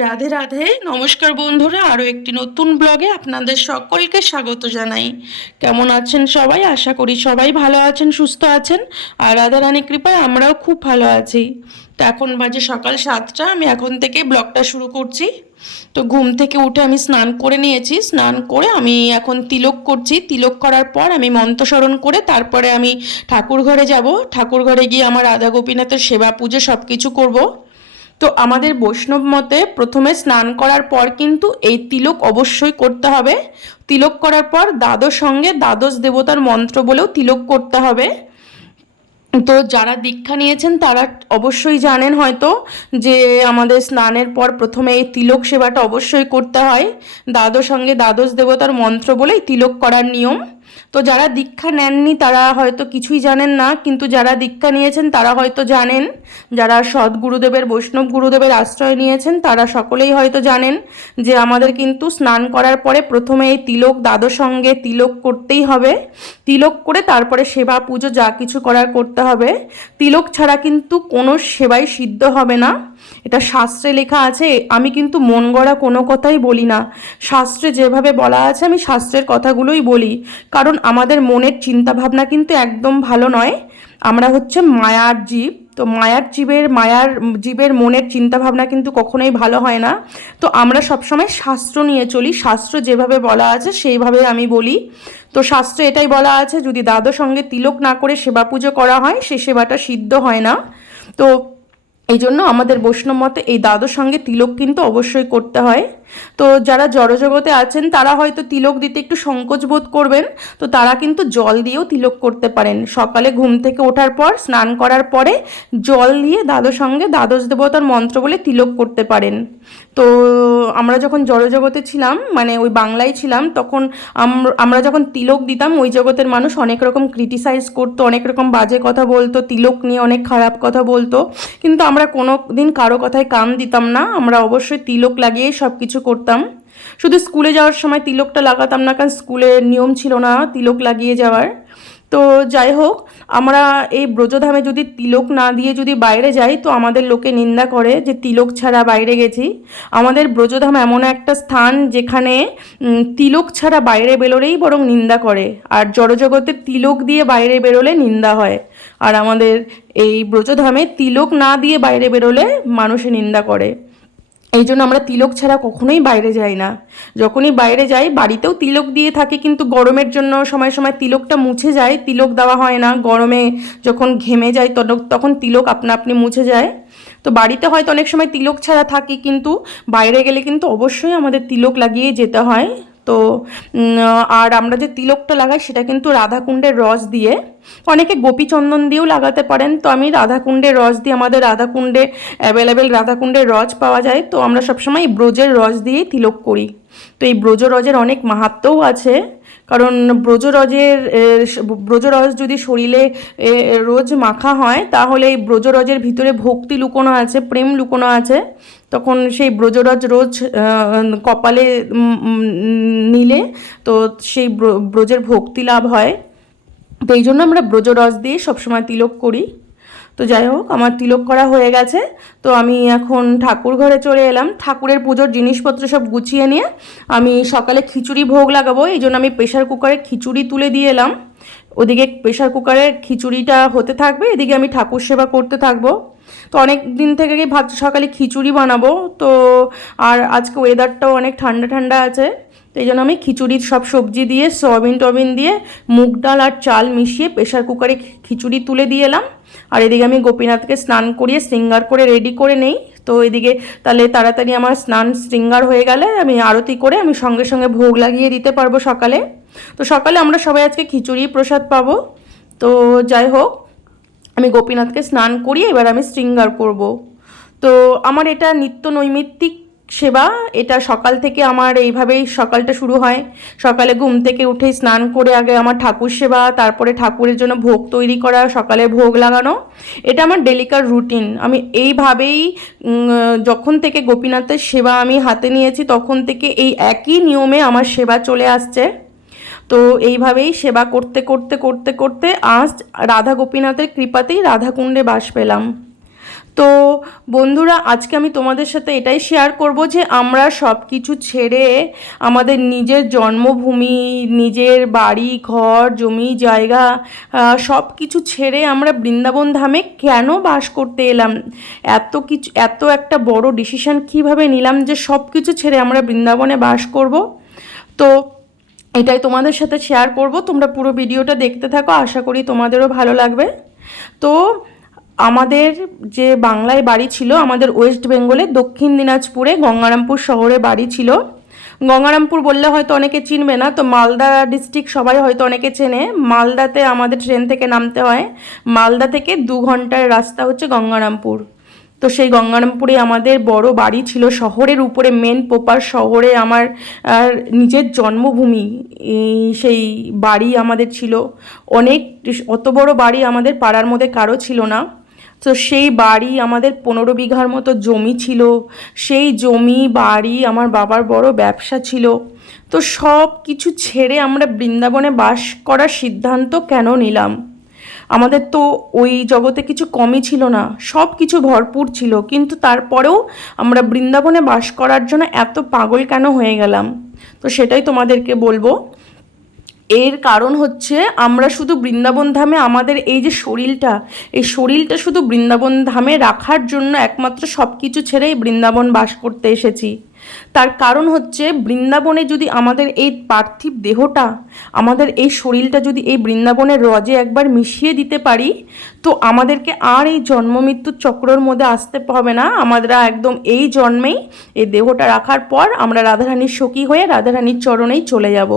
রাধে রাধে, নমস্কার বন্ধুরা আরও একটি নতুন ব্লগে আপনাদের সকলকে স্বাগত জানাই। কেমন আছেন সবাই? আশা করি সবাই ভালো আছেন, সুস্থ আছেন। আর রাধা রানী কৃপায় আমরাও খুব ভালো আছি। তো এখন বাজে সকাল সাতটা, আমি এখন থেকে ব্লগটা শুরু করছি। তো ঘুম থেকে উঠে আমি স্নান করে নিয়েছি। স্নান করে আমি এখন তিলক করছি। তিলক করার পর আমি মন্ত্রস্মরণ করে তারপরে আমি ঠাকুর ঘরে যাব। ঠাকুর ঘরে গিয়ে আমার রাধা গোপীনাথের সেবা পুজো সব কিছু করব। তো আমাদের বৈষ্ণব মতে প্রথমে স্নান করার পর কিন্তু এই তিলক অবশ্যই করতে হবে। তিলক করার পর দ্বাদশ সঙ্গে দ্বাদশ দেবতার মন্ত্র বলেও তিলক করতে হবে। তো যারা দীক্ষা নিয়েছেন তারা অবশ্যই জানেন হয়তো যে আমাদের স্নানের পর প্রথমে এই তিলক সেবাটা অবশ্যই করতে হয়। দ্বাদশ সঙ্গে দ্বাদশ দেবতার মন্ত্র বলেই তিলক করার নিয়ম। তো যারা দীক্ষা নেননি তারা হয়তো কিছুই জানেন না, কিন্তু যারা দীক্ষা নিয়েছেন তারা হয়তো জানেন। যারা সৎ গুরুদেবের, বৈষ্ণব গুরুদেবের আশ্রয় নিয়েছেন তারা সকলেই হয়তো জানেন যে আমাদের কিন্তু স্নান করার পরে প্রথমে এই তিলক দ্বাদশ সঙ্গে তিলক করতেই হবে। তিলক করে তারপরে সেবা, পুজো যা কিছু করার করতে হবে। তিলক ছাড়া কিন্তু কোনো সেবাই সিদ্ধ হবে না। এটা শাস্ত্রে লেখা আছে, আমি কিন্তু মন গড়া কোনো কথাই বলি না। শাস্ত্রে যেভাবে বলা আছে, আমি শাস্ত্রের কথাগুলোই বলি। কারণ আমাদের মনের চিন্তাভাবনা কিন্তু একদম ভালো নয়। আমরা হচ্ছে মায়ার জীব, তো মায়ার জীবের মায়ার জীবের মনের চিন্তাভাবনা কিন্তু কখনোই ভালো হয় না। তো আমরা সবসময় শাস্ত্র নিয়ে চলি, শাস্ত্র যেভাবে বলা আছে, সেইভাবে আমি বলি। তো শাস্ত্রে এটাই বলা আছে, যদি দাদো সঙ্গে তিলক না করে সেবা পুজো করা হয়, সে সেবাটা সিদ্ধ হয় না। তো এই জন্য আমাদের বৈষ্ণব মতে এই দাদুর সঙ্গে তিলক কিন্তু অবশ্যই করতে হয়। তো যারা জড়জগতে আছেন, তারা হয়তো তিলক দিতে একটু সংকোচ বোধ করবেন। তো তারা কিন্তু জল দিয়েও তিলক করতে পারেন। সকালে ঘুম থেকে ওঠার পর, স্নান করার পরে জল দিয়ে দাদুর সঙ্গে দ্বাদশ দেবতার মন্ত্র বলে তিলক করতে পারেন। তো আমরা যখন জড়জগতে ছিলাম মানে ওই বাংলায় ছিলাম, তখন আমরা যখন তিলক দিতাম, ওই জগতের মানুষ অনেক রকম ক্রিটিসাইজ করতো, অনেক রকম বাজে কথা বলতো, তিলক নিয়ে অনেক খারাপ কথা বলতো। কিন্তু আমরা কোনো দিন কারও কথায় কান দিতাম না। আমরা অবশ্যই তিলক লাগিয়ে সব কিছু করতাম। শুধু স্কুলে যাওয়ার সময় তিলকটা লাগাতাম না, কারণ স্কুলের নিয়ম ছিল না তিলক লাগিয়ে যাওয়ার। তো যাই হোক, আমরা এই ব্রজধামে যদি তিলক না দিয়ে যদি বাইরে যাই, তো আমাদের লোকে নিন্দা করে যে তিলক ছাড়া বাইরে গেছি। আমাদের ব্রজধাম এমন একটা স্থান যেখানে তিলক ছাড়া বাইরে বেরোলেই বরং নিন্দা করে, আর জড়জগতে তিলক দিয়ে বাইরে বেরোলে নিন্দা হয়। আর আমাদের এই ব্রজধামে তিলক না দিয়ে বাইরে বেরোলে মানুষে নিন্দা করে। এই জন্য আমরা তিলক ছাড়া কখনোই বাইরে যাই না। যখনই বাইরে যাই, বাড়িতেও তিলক দিয়ে থাকে, কিন্তু গরমের জন্য সময় সময় তিলকটা মুছে যায়, তিলক দেওয়া হয় না। গরমে যখন ঘেমে যায় তখন তিলক আপনা আপনি মুছে যায়। তো বাড়িতে হয়তো অনেক সময় তিলক ছাড়া থাকি, কিন্তু বাইরে গেলে কিন্তু অবশ্যই আমাদের তিলক লাগিয়ে যেতে হয়। তো আর আমরা যে তিলকটা লাগাই সেটা কিন্তু রাধাকুণ্ডের রস দিয়ে, অনেকে গোপীচন্দন দিয়েও লাগাতে পারেন। তো আমি রাধাকুণ্ডের রস দিয়ে, আমাদের রাধাকুণ্ডে অ্যাভেলেবেল রাধাকুণ্ডের রস পাওয়া যায়। তো আমরা সবসময় ব্রজের রস দিয়েই তিলক করি। তো এই ব্রজ রজের অনেক মাহাত্মও আছে। কারণ ব্রজরজের ব্রজরজ যদি শরীরে রোজ মাখা হয়, তাহলে এই ব্রজরজের ভিতরে ভক্তি লুকোনো আছে, প্রেম লুকোনো আছে। তখন সেই ব্রজরজ রোজ কপালে নিলে তো সেই ব্রজের ভক্তি লাভ হয়। তো এই জন্য আমরা ব্রজরস দিয়ে সবসময় তিলক করি। তো যাই হোক, আমার তিলক করা হয়ে গেছে। তো আমি এখন ঠাকুর ঘরে চলে এলাম। ঠাকুরের পুজোর জিনিসপত্র সব গুছিয়ে নিয়ে আমি সকালে খিচুড়ি ভোগ লাগাবো। এই জন্য আমি প্রেশার কুকারে খিচুড়ি তুলে দিয়ে এলাম। ওদিকে প্রেশার কুকারে খিচুড়িটা হতে থাকবে, এদিকে আমি ঠাকুর সেবা করতে থাকব। তো অনেক দিন থেকে ভাত সকালে খিচুড়ি বানাবো, তো আর আজকে ওয়েদারটাও অনেক ঠান্ডা ঠান্ডা আছে, তো এই জন্য আমি খিচুড়ির সব সবজি দিয়ে, সয়াবিন টবিন দিয়ে মুগ ডাল আর চাল মিশিয়ে প্রেশার কুকারে খিচুড়ি তুলে দিয়ে এলাম। আর এদিকে আমি গোপীনাথকে স্নান করিয়ে শৃঙ্গার করে রেডি করে নেই, তো এদিকে তাহলে তাড়াতাড়ি আমার স্নান শৃঙ্গার হয়ে গেলে আমি আরতি করে আমি সঙ্গে সঙ্গে ভোগ লাগিয়ে দিতে পারব সকালে। তো সকালে আমরা সবাই আজকে খিচুড়ি প্রসাদ পাবো। তো যাই হোক, আমি গোপীনাথকে স্নান করিয়ে এবার আমি শৃঙ্গার করব। তো আমার এটা নিত্য নৈমিত্তিক সেবা, এটা সকাল থেকে আমার এইভাবেই সকালটা শুরু হয়। সকালে ঘুম থেকে উঠে স্নান করে আগে আমার ঠাকুর সেবা, তারপরে ঠাকুরের জন্য ভোগ তৈরি করা, সকালে ভোগ লাগানো। এটা আমার ডেলিকার রুটিন। আমি এইভাবেই যখন থেকে গোপীনাথের সেবা আমি হাতে নিয়েছি, তখন থেকে এই একই নিয়মে আমার সেবা চলে আসছে। তো এইভাবেই সেবা করতে করতে করতে করতে আজ রাধা গোপীনাথের কৃপাতেই রাধাকুণ্ডে বাস পেলাম। তো বন্ধুরা, আজকে আমি তোমাদের সাথে এটাই শেয়ার করব যে আমরা সব কিছু ছেড়ে আমাদের নিজের জন্মভূমি, নিজের বাড়ি, ঘর, জমি, জায়গা সব কিছু ছেড়ে আমরা বৃন্দাবন ধামে কেন বাস করতে এলাম? এত কিছু, এত একটা বড় ডিসিশন কীভাবে নিলাম যে সব কিছু ছেড়ে আমরা বৃন্দাবনে বাস করব? তো এটাই তোমাদের সাথে শেয়ার করব। তোমরা পুরো ভিডিওটা দেখতে থাকো, আশা করি তোমাদেরও ভালো লাগবে। তো, আমাদের যে বাংলায় বাড়ি ছিল, আমাদের ওয়েস্ট বেঙ্গলে দক্ষিণ দিনাজপুরে গঙ্গারামপুর শহরে বাড়ি ছিল। গঙ্গারামপুর বললে হয়তো অনেকে চিনবে না, তো মালদা ডিস্ট্রিক্ট সবাই হয়তো অনেকে চেনে। মালদাতে আমাদের ট্রেন থেকে নামতে হয়। মালদা থেকে দু ঘণ্টার রাস্তা হচ্ছে গঙ্গারামপুর। তো সেই গঙ্গারামপুরে আমাদের বড় বাড়ি ছিল শহরের উপরে মেন পোপার শহরে আমার নিজের জন্মভূমি সেই বাড়ি আমাদের ছিল। অনেক, অত বড় বাড়ি আমাদের পাড়ার মধ্যে কারও ছিল না। তো সেই বাড়ি আমাদের পনেরো বিঘার মতো জমি ছিল। সেই জমি, বাড়ি আমার বাবার বড় ব্যবসা ছিল। তো সব কিছু ছেড়ে আমরা বৃন্দাবনে বাস করার সিদ্ধান্ত কেন নিলাম? আমাদের তো ওই জগতে কিছু কমই ছিল না, সব কিছু ভরপুর ছিল, কিন্তু তারপরেও আমরা বৃন্দাবনে বাস করার জন্য এত পাগল কেন হয়ে গেলাম? তো সেটাই তোমাদেরকে বলব। এর কারণ হচ্ছে আমরা শুধু বৃন্দাবন ধামে আমাদের এই যে শরীরটা, এই শরীরটা শুধু বৃন্দাবন ধামে রাখার জন্য একমাত্র সব কিছু ছেড়েই বৃন্দাবন বাস করতে এসেছি। তার কারণ হচ্ছে বৃন্দাবনে যদি আমাদের এই পার্থিব দেহটা, আমাদের এই শরীরটা যদি এই বৃন্দাবনের রজে একবার মিশিয়ে দিতে পারি, তো আমাদেরকে আর এই জন্ম মৃত্যুর চক্রর মধ্যে আসতে হবে না। আমরা একদম এই জন্মেই এই দেহটা রাখার পর আমরা রাধারানীর সখী হয়ে রাধারানীর চরণেই চলে যাব।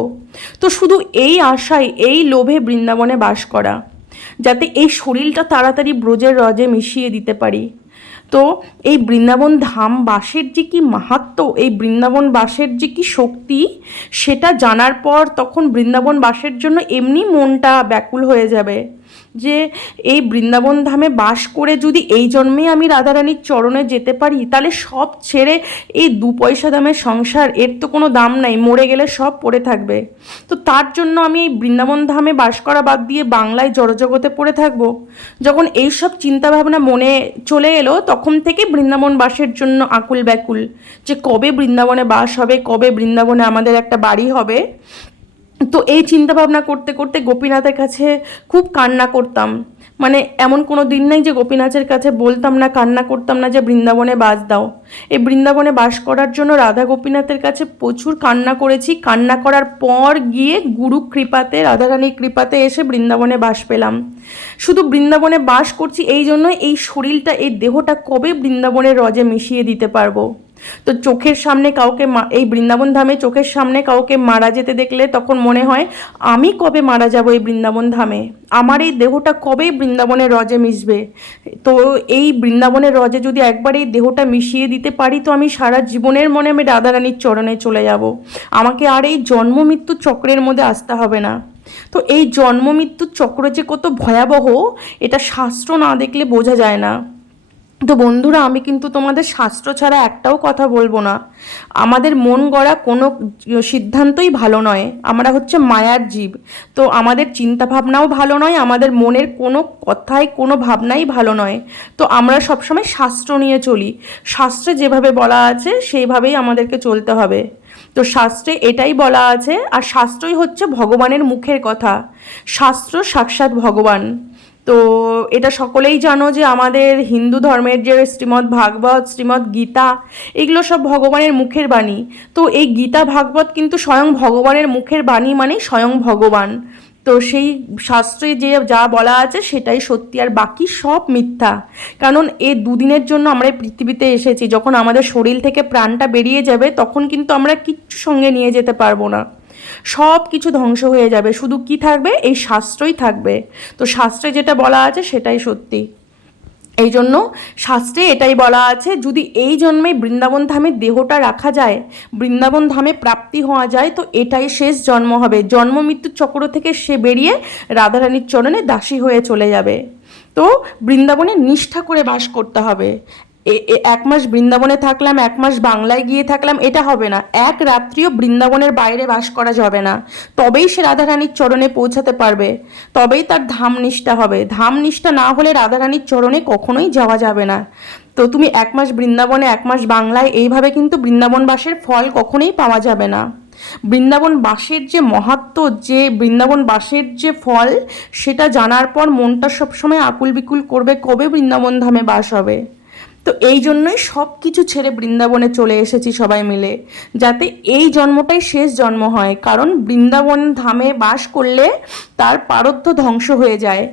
তো শুধু এই আশায়, এই লোভে বৃন্দাবনে বাস করা, যাতে এই শরীরটা তাড়াতাড়ি ব্রজের রজে মিশিয়ে দিতে পারি। তো এই বৃন্দাবন ধাম বাসের যে কি মাহাত্ম, এই বৃন্দাবন বাসের যে কি শক্তি, সেটা জানার পর তখন বৃন্দাবন বাসের জন্য এমনি মনটা ব্যাকুল হয়ে যাবে। যে এই বৃন্দাবন ধামে বাস করে যদি এই জন্মে আমি রাধারানীর চরণে যেতে পারি, তাহলে সব ছেড়ে এই দু পয়সা দামের সংসার, এর তো কোনো দাম নাই, মরে গেলে সব পড়ে থাকবে। তো তার জন্য আমি এই বৃন্দাবন ধামে বাস করা বাদ দিয়ে বাংলায় জড়জগতে পড়ে থাকব। যখন এই এইসব চিন্তাভাবনা মনে চলে এলো, তখন থেকে বৃন্দাবন বাসের জন্য আকুল ব্যাকুল যে কবে বৃন্দাবনে বাস হবে, কবে বৃন্দাবনে আমাদের একটা বাড়ি হবে। তো এই চিন্তা ভাবনা করতে করতে গোপীনাথের কাছে খুব কান্না করতাম। মানে এমন কোনো দিন নেই যে গোপীনাথের কাছে বলতাম না, কান্না করতাম না যে বৃন্দাবনে বাস দাও। এই বৃন্দাবনে বাস করার জন্য রাধা গোপীনাথের কাছে প্রচুর কান্না করেছি। কান্না করার পর গিয়ে গুরু কৃপাতে রাধারানীর কৃপাতে এসে বৃন্দাবনে বাস পেলাম। শুধু বৃন্দাবনে বাস করছি, এই জন্য এই শরীরটা, এই দেহটা কবে বৃন্দাবনের রজে মিশিয়ে দিতে পারব? তো চোখের সামনে কাউকে এই বৃন্দাবন ধামে চোখের সামনে কাউকে মারা যেতে দেখলে তখন মনে হয়, আমি কবে মারা যাব এই বৃন্দাবন ধামে? আমার এই দেহটা কবে বৃন্দাবনের রজে মিশবে? তো এই বৃন্দাবনের রজে যদি একবার এই দেহটা মিশিয়ে দিতে পারি, তো আমি সারা জীবনের মনে আমি রাধারানীর চরণে চলে যাব। আমাকে আর এই জন্ম মৃত্যু চক্রের মধ্যে আসতে হবে না। তো এই জন্ম মৃত্যুর চক্র যে কত ভয়াবহ, এটা শাস্ত্র না দেখলে বোঝা যায় না। তো বন্ধুরা, আমি কিন্তু তোমাদের শাস্ত্র ছাড়া একটাও কথা বলব না। আমাদের মন গড়া কোনো সিদ্ধান্তই ভালো নয়। আমরা হচ্ছে মায়ার জীব। তো আমাদের চিন্তা ভাবনাও ভালো নয়, আমাদের মনের কোনো কথাই কোনো ভাবনাই ভালো নয়। তো আমরা সবসময় শাস্ত্র নিয়ে চলি। শাস্ত্রে যেভাবে বলা আছে, সেইভাবেই আমাদেরকে চলতে হবে। তো শাস্ত্রে এটাই বলা আছে, আর শাস্ত্রই হচ্ছে ভগবানের মুখের কথা। শাস্ত্র সাক্ষাৎ ভগবান। তো এটা সকলেই জানো যে আমাদের হিন্দু ধর্মের যে শ্রীমৎ ভাগবত শ্রীমৎ গীতা, এগুলো সব ভগবানের মুখের বাণী। তো এই গীতা, ভাগবত কিন্তু স্বয়ং ভগবানের মুখের বাণী মানে স্বয়ং ভগবান। তো সেই শাস্ত্রে যে যা বলা আছে সেটাই সত্যি, আর বাকি সব মিথ্যা। কারণ এই দুদিনের জন্য আমরা এই পৃথিবীতে এসেছি, যখন আমাদের শরীর থেকে প্রাণটা বেরিয়ে যাবে তখন কিন্তু আমরা কিচ্ছু সঙ্গে নিয়ে যেতে পারব না। সব কিছু ধ্বংস হয়ে যাবে। শুধু কি থাকবে? এই শাস্ত্রই থাকবে। তো শাস্ত্রে যেটা বলা আছে সেটাই সত্যি। এই জন্য শাস্ত্রে এটাই বলা আছে, যদি এই জন্মে বৃন্দাবন ধামে দেহটা রাখা যায়, বৃন্দাবন ধামে প্রাপ্তি হওয়া যায়, তো এটাই শেষ জন্ম হবে। জন্ম মৃত্যুর চক্র থেকে সে বেরিয়ে রাধারানীর চরণে দাসী হয়ে চলে যাবে। তো বৃন্দাবনে নিষ্ঠা করে বাস করতে হবে। এক মাস বৃন্দাবনে থাকলাম, এক মাস বাংলায় গিয়ে থাকলাম, এটা হবে না। এক রাত্রিও বৃন্দাবনের বাইরে বাস করা যাবে না। তবেই সে রাধারানীর চরণে পৌঁছাতে পারবে। তবেই তার ধাম নিষ্ঠা হবে। ধাম নিষ্ঠা না হলে রাধারানীর চরণে কখনোই যাওয়া যাবে না। তো তুমি এক মাস বৃন্দাবনে, এক মাস বাংলায়, এইভাবে কিন্তু বৃন্দাবন বাসের ফল কখনোই পাওয়া যাবে না। বৃন্দাবন বাসের যে মহাত্ম যে বৃন্দাবন বাসের যে ফল, সেটা জানার পর মনটা সবসময় আকুল বিকুল করবে কবে বৃন্দাবন ধামে বাস হবে। তো এই জন্যই সব কিছু ছেড়ে বৃন্দাবনে চলে এসেছি সবাই মিলে, যাতে এই জন্মটাই শেষ জন্ম হয়। কারণ বৃন্দাবন ধামে বাস করলে তার পারত্য ধ্বংস হয়ে যায়।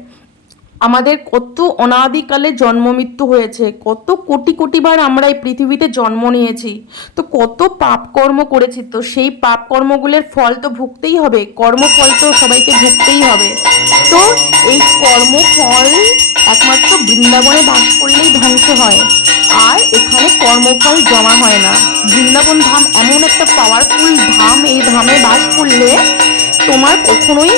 আমাদের কত অনাদিকালে জন্ম মৃত্যু হয়েছে, কত কোটি কোটিবার আমরা এই পৃথিবীতে জন্ম নিয়েছি, তো কত পাপ কর্ম করেছি, তো সেই পাপ কর্মগুলোর ফল তো ভুগতেই হবে, কর্মফল তো সবাইকে ভুগতেই হবে। তো এই কর্মফল একমাত্র বৃন্দাবনে বাস করলেই ধ্বংস হয়। আর এখানে কর্মফল জমা হয় না। বৃন্দাবন ধাম এমন একটা পাওয়ারফুল ধাম, এই ধামে বাস করলে তোমার কখনোই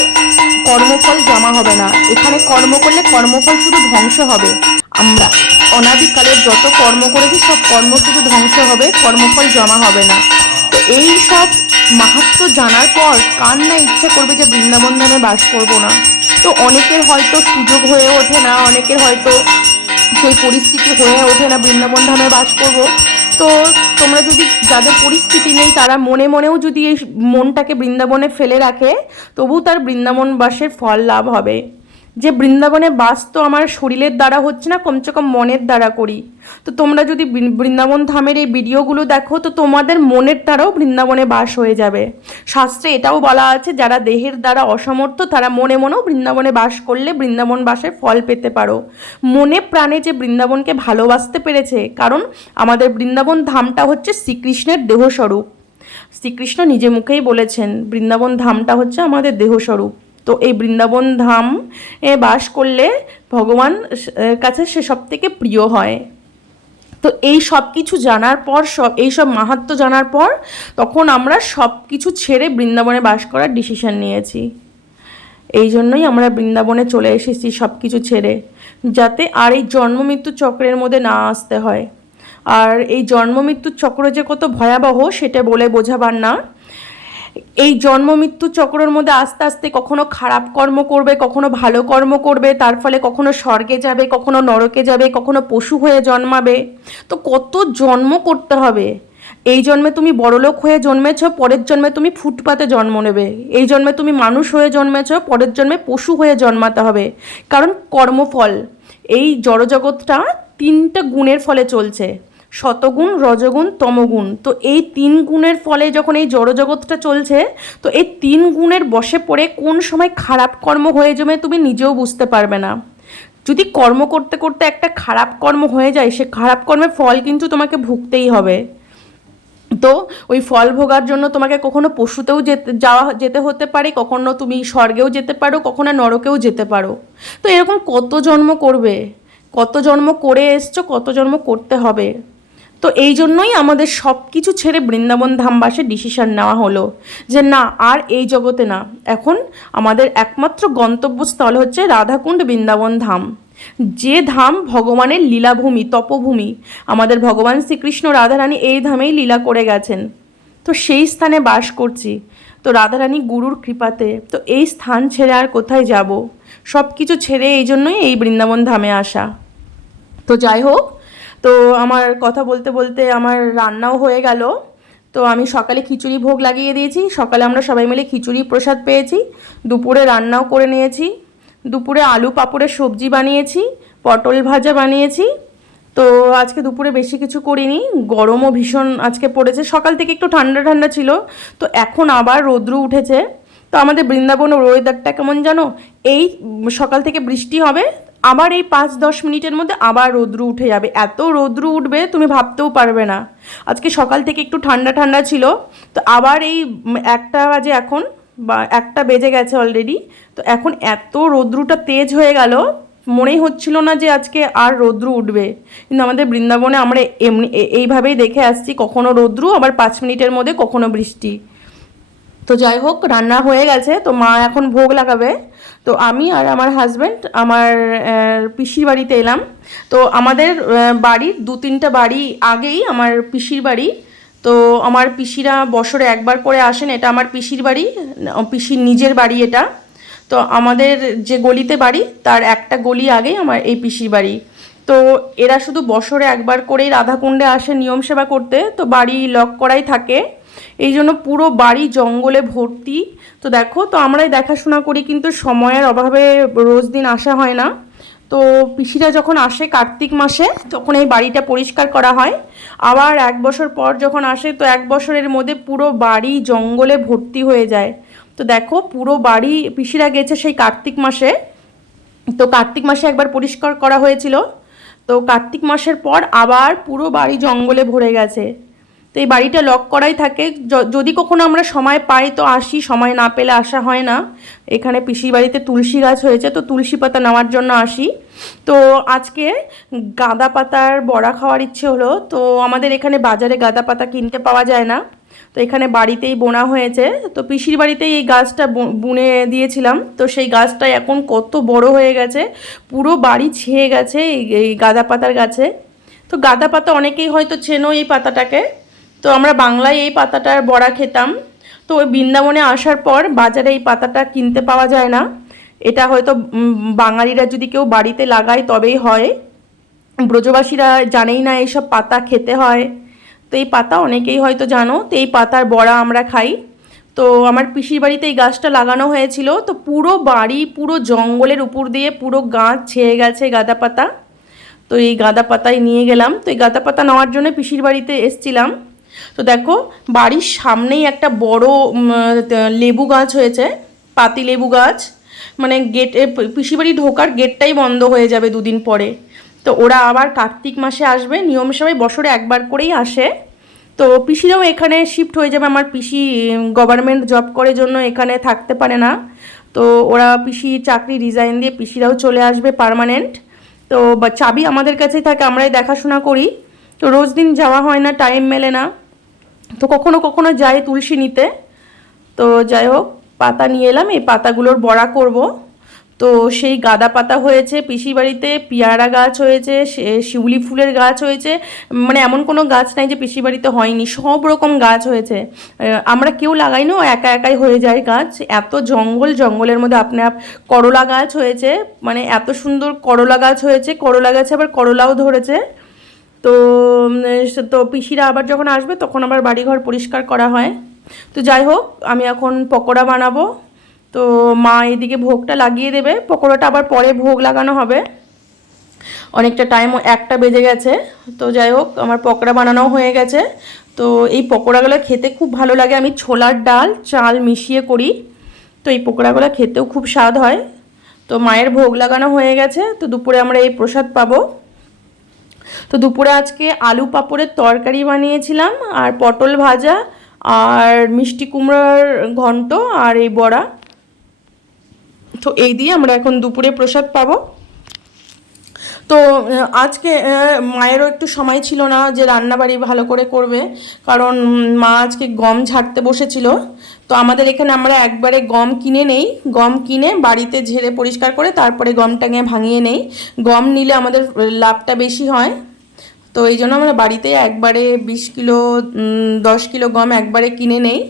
কর্মফল জমা হবে না। এখানে কর্ম করলে কর্মফল শুধু ধ্বংস হবে। আমরা অনাদিকালের যত কর্ম করেছি, সব কর্ম শুধু ধ্বংস হবে, কর্মফল জমা হবে না। তো এই সব মাহাত্ম জানার পর কার না ইচ্ছা করবে যে বৃন্দাবন ধামে বাস করব না? তো অনেকের হয়তো সুযোগ হয়ে ওঠে না, অনেকের হয়তো সেই পরিস্থিতি হয়ে ওঠে না, বৃন্দাবন ধামে বাস করব। তো তোমরা যদি যাদের পরিস্থিতি নেই, তারা মনে মনেও যদি এই মনটাকে বৃন্দাবনে ফেলে রাখে, তবু তার বৃন্দাবন বাসের ফল লাভ হবে। যে বৃন্দাবনে বাস তো আমার শরীরের দ্বারা হচ্ছে না, কমসে কম মনের দ্বারা করি। তো তোমরা যদি বৃন্দাবন ধামের এই ভিডিওগুলো দেখো, তো তোমাদের মনের দ্বারাও বৃন্দাবনে বাস হয়ে যাবে। শাস্ত্রে এটাও বলা আছে, যারা দেহের দ্বারা অসমর্থ, তারা মনে মনেও বৃন্দাবনে বাস করলে বৃন্দাবন বাসের ফল পেতে পারো। মনে প্রাণে যে বৃন্দাবনকে ভালোবাসতে পেরেছে, কারণ আমাদের বৃন্দাবন ধামটা হচ্ছে শ্রীকৃষ্ণের দেহস্বরূপ। শ্রীকৃষ্ণ নিজে মুখেই বলেছেন, বৃন্দাবন ধামটা হচ্ছে আমাদের দেহস্বরূপ। তো এই বৃন্দাবন ধাম, এ বাস করলে ভগবান কাছে সে সব থেকে প্রিয় হয়। তো এই সব কিছু জানার পর, সব, এই সব মাহাত্ম জানার পর, তখন আমরা সব কিছু ছেড়ে বৃন্দাবনে বাস করার ডিসিশন নিয়েছি। এই জন্যই আমরা বৃন্দাবনে চলে এসেছি সব কিছু ছেড়ে, যাতে আর এই জন্ম মৃত্যু চক্রের মধ্যে না আসতে হয়। আর এই জন্ম মৃত্যুর চক্র যে কত ভয়াবহ, সেটা বলে বোঝাবার না। এই জন্ম মৃত্যু চক্রের মধ্যে আস্তে আস্তে কখনো খারাপ কর্ম করবে, কখনো ভালো কর্ম করবে, তার ফলে কখনো স্বর্গে যাবে, কখনো নরকে যাবে, কখনো পশু হয়ে জন্মাবে। তো কত জন্ম করতে হবে? এই জন্মে তুমি বড়লোক হয়ে জন্মেছ, পরের জন্মে তুমি ফুটপাতে জন্ম নেবে। এই জন্মে তুমি মানুষ হয়ে জন্মেছ, পরের জন্মে পশু হয়ে জন্মাতে হবে। কারণ কর্মফল, এই জড়জগৎটা তিনটা গুণের ফলে চলছে। শতগুণ, রজগুণ, তমগুণ। তো এই তিন গুণের ফলে যখন এই জড়জগৎটা চলছে, তো এই তিন গুণের বসে পড়ে কোন সময় খারাপ কর্ম হয়ে জমে তুমি নিজেও বুঝতে পারবে না। যদি কর্ম করতে করতে একটা খারাপ কর্ম হয়ে যায়, সে খারাপ কর্মের ফল কিন্তু তোমাকে ভুগতেই হবে। তো ওই ফল ভোগার জন্য তোমাকে কখনো পশুতেও যেতে, যাওয়া, যেতে হতে পারে, কখনো তুমি স্বর্গেও যেতে পারো, কখনো নরকেও যেতে পারো। তো এরকম কত জন্ম করবে? কত জন্ম করে এসছো, কত জন্ম করতে হবে। তো এই জন্যই আমাদের সব কিছু ছেড়ে বৃন্দাবন ধামবাসে ডিসিশন নেওয়া হলো যে না, আর এই জগতে না। এখন আমাদের একমাত্র গন্তব্যস্থল হচ্ছে রাধাকুণ্ড বৃন্দাবন ধাম। যে ধাম ভগবানের লীলাভূমি, তপভূমি, আমাদের ভগবান শ্রীকৃষ্ণ রাধারানী এই ধামেই লীলা করে গেছেন। তো সেই স্থানে বাস করছি। তো রাধারানী গুরুর কৃপাতে তো এই স্থান ছেড়ে আর কোথায় যাব? সব কিছু ছেড়ে এই জন্যই এই বৃন্দাবন ধামে আসা। তো যাই হোক তো আমার কথা বলতে বলতে আমার রান্নাও হয়ে গেল। তো আমি সকালে খিচুড়ি ভোগ লাগিয়ে দিয়েছি। সকালে আমরা সবাই মিলে খিচুড়ি প্রসাদ পেয়েছি। দুপুরে রান্নাও করে নিয়েছি। দুপুরে আলু পাঁপড়ের সবজি বানিয়েছি, পটল ভাজা বানিয়েছি। তো আজকে দুপুরে বেশি কিছু করিনি। গরমও ভীষণ আজকে পড়েছে। সকাল থেকে একটু ঠান্ডা ঠান্ডা ছিল। তো এখন আবার রৌদ্র উঠেছে। তো আমাদের বৃন্দাবন ওয়েদারটা কেমন জানো? এই সকাল থেকে বৃষ্টি হবে। আবার এই পাঁচ, দশ মিনিটের মধ্যে আবার রৌদ্র উঠে যাবে। এত রৌদ্র উঠবে, তুমি ভাবতেও পারবে না। আজকে সকাল থেকে একটু ঠান্ডা ঠান্ডা ছিল। তো আবার এই একটা বাজে এখন, বা একটা বেজে গেছে অলরেডি তো এখন এত রৌদ্রটা তেজ হয়ে গেল, মনেই হচ্ছিল না যে আজকে আর রৌদ্র উঠবে। কিন্তু আমাদের বৃন্দাবনে আমরা এমনি এইভাবেই দেখে আসছি, কখনো রৌদ্র, আবার পাঁচ মিনিটের মধ্যে কখনো বৃষ্টি। তো যাই হোক, রান্না হয়ে গেছে। তো মা এখন ভোগ লাগাবে। তো আমি আর আমার হাজব্যান্ড আমার পিসির বাড়িতে এলাম। তো আমাদের বাড়ির দু তিনটা বাড়ি আগেই আমার পিসির বাড়ি। তো আমার পিসিরা বছরে একবার করে আসেন, এটা আমার পিসির বাড়ি, পিসির নিজের বাড়ি এটা। তো আমাদের যে গলিতে বাড়ি, তার একটা গলি আগেই আমার এই পিসির বাড়ি। তো এরা শুধু বছরে একবার করেই রাধাকুণ্ডে আসে নিয়ম সেবা করতে, তো বাড়ি লক করাই থাকে। এই জন্য পুরো বাড়ি জঙ্গলে ভর্তি। তো দেখো, তো আমরাই দেখাশোনা করি, কিন্তু সময়ের অভাবে রোজ দিন আসা হয় না। তো পিসিরা যখন আসে কার্তিক মাসে, তখন এই বাড়িটা পরিষ্কার করা হয়। আবার এক বছর পর যখন আসে, তো এক বছরের মধ্যে পুরো বাড়ি জঙ্গলে ভর্তি হয়ে যায়। তো দেখো, পুরো বাড়ি পিসিরা গেছে সেই কার্তিক মাসে। তো কার্তিক মাসে একবার পরিষ্কার করা হয়েছিল। তো কার্তিক মাসের পর আবার পুরো বাড়ি জঙ্গলে ভরে গেছে। তো এই বাড়িটা লক করাই থাকে। যদি কখনো আমরা সময় পাই তো আসি, সময় না পেলে আসা হয় না। এখানে পিসির বাড়িতে তুলসী গাছ হয়েছে, তো তুলসী পাতা নেওয়ার জন্য আসি। তো আজকে গাঁদা পাতার বড়া খাওয়ার ইচ্ছে হলো, তো আমাদের এখানে বাজারে গাঁদা পাতা কিনতে পাওয়া যায় না। তো এখানে বাড়িতেই বোনা হয়েছে। তো পিসির বাড়িতেই এই গাছটা বুনে দিয়েছিলাম। তো সেই গাছটা এখন কত বড় হয়ে গেছে। পুরো বাড়ি ছেয়ে গেছে এই গাঁদা পাতার গাছে। তো গাঁদা পাতা অনেকেই হয়তো চেনো এই পাতাটাকে। তো আমরা বাংলায় এই পাতাটার বড়া খেতাম। তো ওই বৃন্দাবনে আসার পর বাজারে এই পাতাটা কিনতে পাওয়া যায় না। এটা হয়তো বাঙালিরা যদি কেউ বাড়িতে লাগায় তবেই হয়। ব্রজবাসীরা জানেই না এইসব পাতা খেতে হয়। তো এই পাতা অনেকেই হয়তো জানো, তো এই পাতার বড়া আমরা খাই। তো আমার পিসির বাড়িতে এই গাছটা লাগানো হয়েছিল। তো পুরো বাড়ি, পুরো জঙ্গলের উপর দিয়ে পুরো গাছ ছেয়ে গেছে গাঁদা পাতা। তো এই গাঁদা পাতায় নিয়ে গেলাম। তো এই গাঁদা পাতা নেওয়ার জন্য পিসির বাড়িতে এসছিলাম। তো দেখো, বাড়ির সামনেই একটা বড় লেবু গাছ হয়েছে, পাতি লেবু গাছ। মানে গেটে পিসি বাড়ি ঢোকার গেটটাই বন্ধ হয়ে যাবে দুদিন পরে। তো ওরা আবার কার্তিক মাসে আসবে। নিয়ম সবাই বছরে একবার করেই আসে। তো পিসিরাও এখানে শিফট হয়ে যাবে। আমার পিসি গভর্নমেন্ট জব করে জন্য এখানে থাকতে পারে না। তো ওরা পিসি চাকরি রিজাইন দিয়ে পিসিরাও চলে আসবে পার্মানেন্ট তো চাবি আমাদের কাছেই থাকে, আমরাই দেখাশোনা করি। তো রোজ দিন যাওয়া হয় না টাইম মেলে না। তো কখনো কখনো যাই তুলসী নিতে। তো যাই হোক, পাতা নিয়ে এলাম। এই পাতাগুলোর বড়া করব। তো সেই গাঁদা পাতা হয়েছে পিসি বাড়িতে পেয়ারা গাছ হয়েছে শিউলি ফুলের গাছ হয়েছে মানে এমন কোনো গাছ নাই যে পিসি বাড়িতে হয়নি, সব রকম গাছ হয়েছে। আমরা কেউ লাগাই না একা একাই হয়ে যায় গাছ, এত জঙ্গল, জঙ্গলের মধ্যে আপনি আপ করলা গাছ হয়েছে মানে এত সুন্দর করলা গাছ হয়েছে, করলা গাছে আবার করলাও ধরেছে। তো তো পিসিরা আবার যখন আসবে তখন আবার বাড়িঘর পরিষ্কার করা হয়। তো যাই হোক, আমি এখন পকোড়া বানাবো। তো মা এদিকে ভোগটা লাগিয়ে দেবে, পকোড়াটা আবার পরে ভোগ লাগানো হবে। অনেকটা টাইম একটা বেজে গেছে, তো যাই হোক, আমার পকোড়া বানানো হয়ে গেছে। তো এই পকোড়াগুলো খেতে খুব ভালো লাগে, আমি ছোলার ডাল, চাল মিশিয়ে করি। তো এই পকোড়াগুলো খেতেও খুব স্বাদ হয়। তো মায়ের ভোগ লাগানো হয়ে গেছে, তো দুপুরে আমরা এই প্রসাদ পাবো। তো দুপুরে আজকে আলু পাঁপড়ের তরকারি বানিয়েছিলাম, আর পটল ভাজা, আর মিষ্টি কুমড়োর ঘন্ট, আর এই বড়া। তো এই দিয়ে আমরা এখন দুপুরে প্রসাদ পাবো। তো আজকে মায়েরও একটু সময় ছিল না যে রান্নাবাড়ি ভালো করে করবে, কারণ মা আজকে গম ঝাড়তে বসেছিল। তো আমাদের এখানে আমরা একবারে গম কিনে নেই। গম কিনে বাড়িতে ঝেড়ে পরিষ্কার করে তারপরে গমটাকে ভাঙিয়ে নেই। গম নিলে আমাদের লাভটা বেশি হয়। তো এই জন্য আমরা বাড়িতে একবারে বিশ কিলো দশ কিলো গম একবারে কিনে নেই।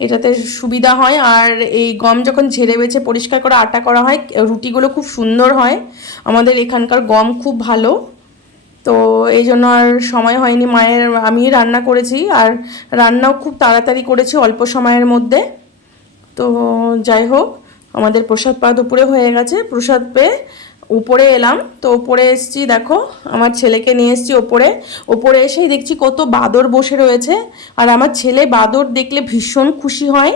এটাতে সুবিধা হয়। আর এই গম যখন ঝেড়ে বেছে পরিষ্কার করে আটা করা হয়, রুটিগুলো খুব সুন্দর হয়। আমাদের এখানকার গম খুব ভালো। তো এই জন্য আর সময় হয়নি মায়ের আমি রান্না করেছি। আর রান্নাও খুব তাড়াতাড়ি করেছি অল্প সময়ের মধ্যে। তো যাই হোক, আমাদের প্রসাদ পা দুপুরে হয়ে গেছে। প্রসাদ পেয়ে উপরে এলাম, তো উপরে এসেছি, দেখো, আমার ছেলেকে নিয়ে এসেছি ওপরে। ওপরে এসেই দেখছি কত বাদর বসে রয়েছে, আর আমার ছেলে বাদর দেখলে ভীষণ খুশি হয়।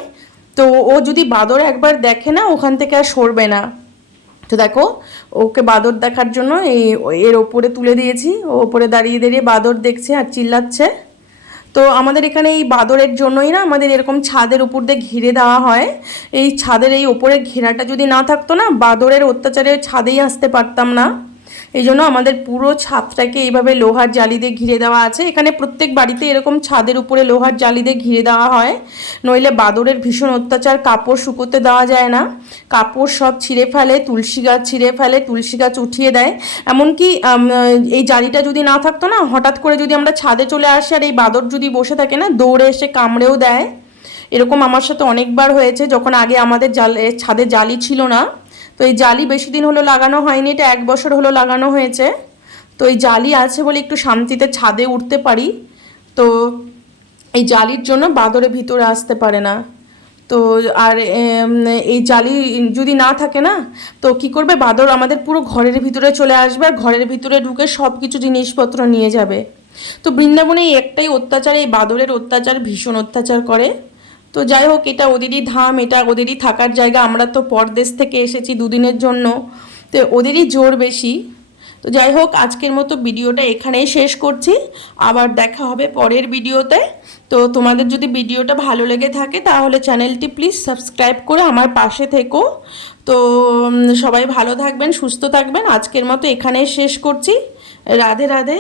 তো ও যদি বাদর একবার দেখে না, ওখান থেকে আর সরবে না। তো দেখো, ওকে বাদর দেখার জন্য এই, এর ওপরে তুলে দিয়েছি, ও ওপরে দাঁড়িয়ে দাঁড়িয়ে বাদর দেখছে আর চিল্লাচ্ছে। তো আমাদের এখানে এই বাদরের জন্যই না আমাদের এরকম ছাদের উপর দিয়ে ঘিরে দেওয়া হয়। এই ছাদের এই ওপরের ঘেরাটা যদি না থাকতো না, বাদরের অত্যাচারে ছাদেই আসতে পারতাম না। এই জন্য আমাদের পুরো ছাদটাকে এইভাবে লোহার জালি দিয়ে ঘিরে দেওয়া আছে। এখানে প্রত্যেক বাড়িতে এরকম ছাদের উপরে লোহার জালি দিয়ে ঘিরে দেওয়া হয়। নইলে বাদরের ভীষণ অত্যাচার, কাপড় শুকোতে দেওয়া যায় না। কাপড় সব ছিঁড়ে ফেলে, তুলসী গাছ ছিঁড়ে ফেলে, তুলসী গাছ উঠিয়ে দেয়। এমনকি এই জালিটা যদি না থাকতো না, হঠাৎ করে যদি আমরা ছাদে চলে আসি আর এই বাদর যদি বসে থাকে না, দৌড়ে এসে কামড়েও দেয়। এরকম আমার সাথে অনেকবার হয়েছে, যখন আগে আমাদের জালে, ছাদে জালি ছিল না। তো এই জালি বেশি দিন হলো লাগানো হয়নি, এটা এক বছর হলো লাগানো হয়েছে। তো এই জালি আছে বলে একটু শান্তিতে ছাদে উঠতে পারি। তো এই জালির জন্য বাদরে ভিতরে আসতে পারে না। তো আর এই জালি যদি না থাকে না, তো কি করবে? বাদর আমাদের পুরো ঘরের ভিতরে চলে আসবে আর ঘরের ভিতরে ঢুকে সব কিছু জিনিসপত্র নিয়ে যাবে। তো বৃন্দাবনে একটাই অত্যাচার, এই বাদরের অত্যাচার ভীষণ অত্যাচার করে। তো যাই হোক, এটা ওদেরই ধাম, এটা ওদেরই থাকার জায়গা। আমরা তো পরদেশ থেকে এসেছি দুদিনের জন্য, তো ওদেরই জোর বেশি। তো যাই হোক, আজকের মতো ভিডিওটা এখানেই শেষ করছি। আবার দেখা হবে পরের ভিডিওতে। তো তোমাদের যদি ভিডিওটা ভালো লেগে থাকে, তাহলে চ্যানেলটি প্লিজ সাবস্ক্রাইব করে আমার পাশে থেকো। তো সবাই ভালো থাকবেন, সুস্থ থাকবেন। আজকের মতো এখানেই শেষ করছি। রাধে রাধে।